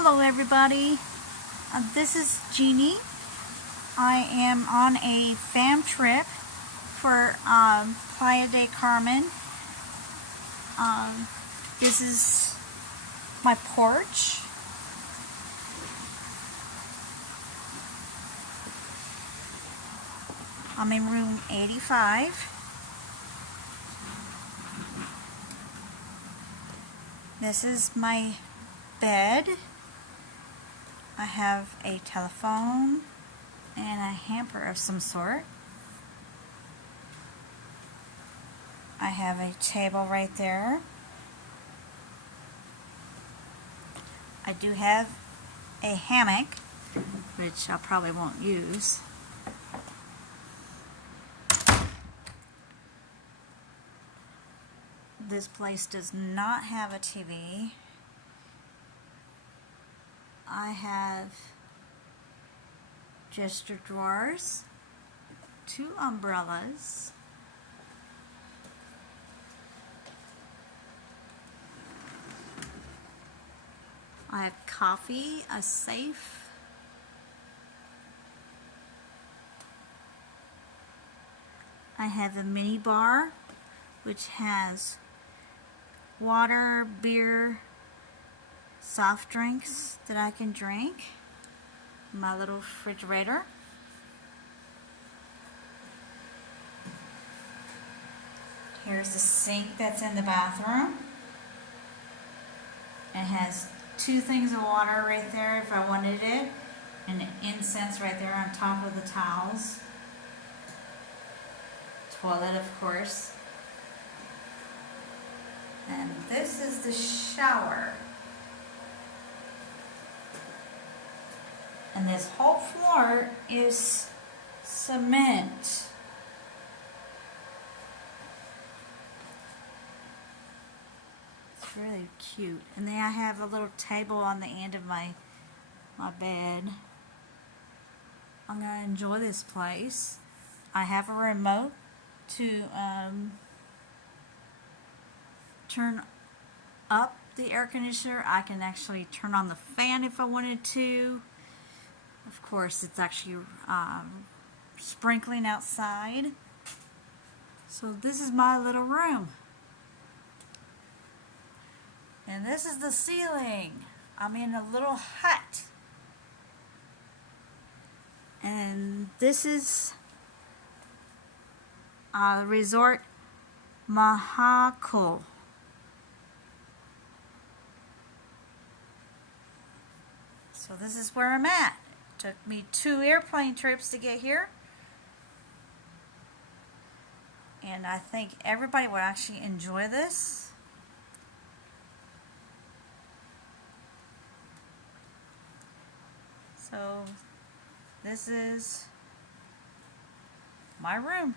Hello everybody, this is Jeannie. I am on a fam trip for Playa del Carmen. This is my porch. I'm in room 85. This is my bed. I have a telephone and a hamper of some sort. I have a table right there. I do have a hammock, which I probably won't use. This place does not have a TV. I have dresser drawers, 2 umbrellas, I have coffee, a safe, I have a mini bar which has water, beer, soft drinks that I can drink, my little refrigerator. Here's the sink that's in the bathroom. It has 2 things of water right there if I wanted it, and incense right there on top of the towels. Toilet, of course. And this is the shower. And this whole floor is cement. It's really cute. And then I have a little table on the end of my bed. I'm going to enjoy this place. I have a remote to turn up the air conditioner. I can actually turn on the fan if I wanted to. Of course, it's actually sprinkling outside. So this is my little room. And this is the ceiling. I'm in a little hut. And this is Resort Mahakal. So this is where I'm at. Took me 2 airplane trips to get here. And I think everybody will actually enjoy this. So this is my room.